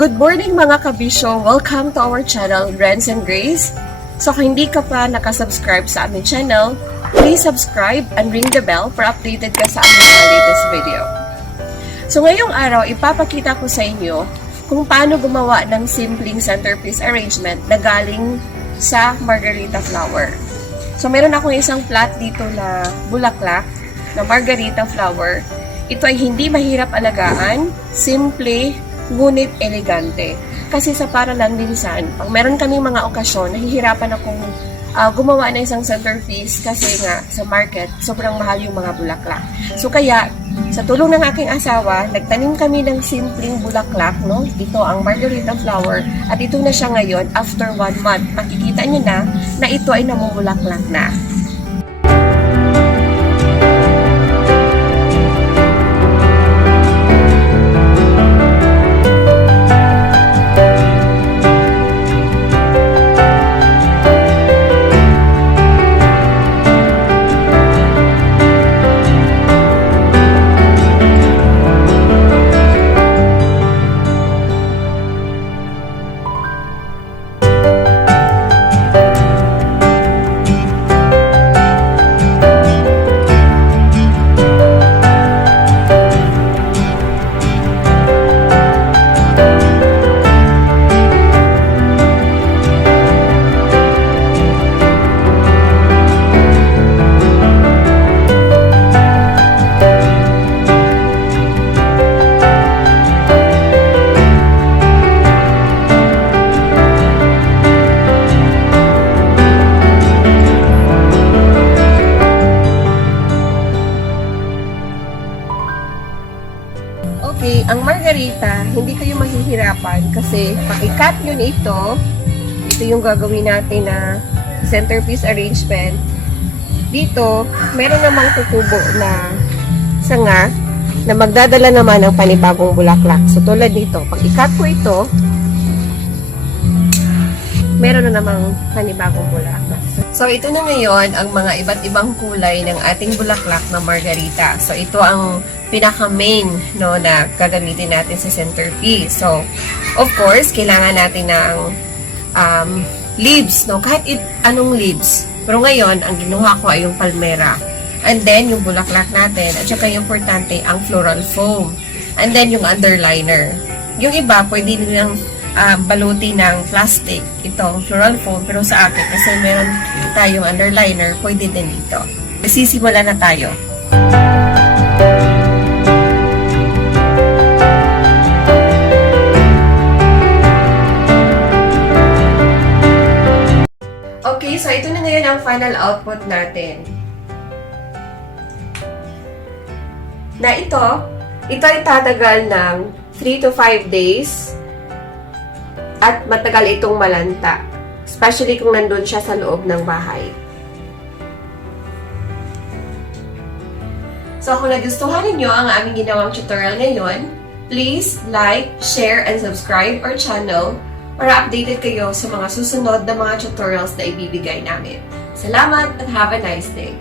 Good morning mga kabisyo! Welcome to our channel, Renz Grace. So kung hindi ka pa nakasubscribe sa aming channel, please subscribe and ring the bell para updated ka sa aming mga latest video. So ngayong araw, ipapakita ko sa inyo kung paano gumawa ng simpleng centerpiece arrangement na galing sa Margarita Flower. So meron akong isang plot dito na bulaklak na Margarita Flower. Ito ay hindi mahirap alagaan, simple, ngunit elegante. Kasi sa paralan minsan, pag meron kaming mga okasyon, nahihirapan akong gumawa ng isang centerpiece kasi nga sa market, sobrang mahal yung mga bulaklak. So kaya, sa tulong ng aking asawa, nagtanim kami ng simpleng bulaklak, no? Ito ang Margarita Flower at ito na siya ngayon after 1 month. Makikita niyo na ito ay namumulaklak na. Okay, ang Margarita, hindi kayo mahihirapan kasi pag-i-cut nyo ito yung gagawin natin na centerpiece arrangement. Dito, meron namang tutubo na sanga na magdadala naman ng panibagong bulaklak. So, tulad dito, pag i-cut ko ito, meron na namang panibagong bulaklak. So, ito na ngayon ang mga iba't ibang kulay ng ating bulaklak na Margarita. So, ito ang pinaka-main, no, na gagamitin natin sa centerpiece. So, of course, kailangan natin ng leaves, no? Kahit anong leaves. Pero ngayon, ang ginuha ko ay yung palmera. And then, yung bulaklak natin. At saka yung importante, ang floral foam. And then, yung underliner. Yung iba, pwede nilang baluti ng plastic. Ito, floral foam. Pero sa akin, kasi meron tayong underliner, pwede din dito. Sisimula na tayo. Okay, so ito na ngayon ang final output natin. Na ito ay tatagal ng 3 to 5 days at matagal itong malanta. Especially kung nandun siya sa loob ng bahay. So kung nagustuhan ninyo ang aming ginawang tutorial ngayon, please like, share, and subscribe our channel para updated kayo sa mga susunod na mga tutorials na ibibigay namin. Salamat at have a nice day!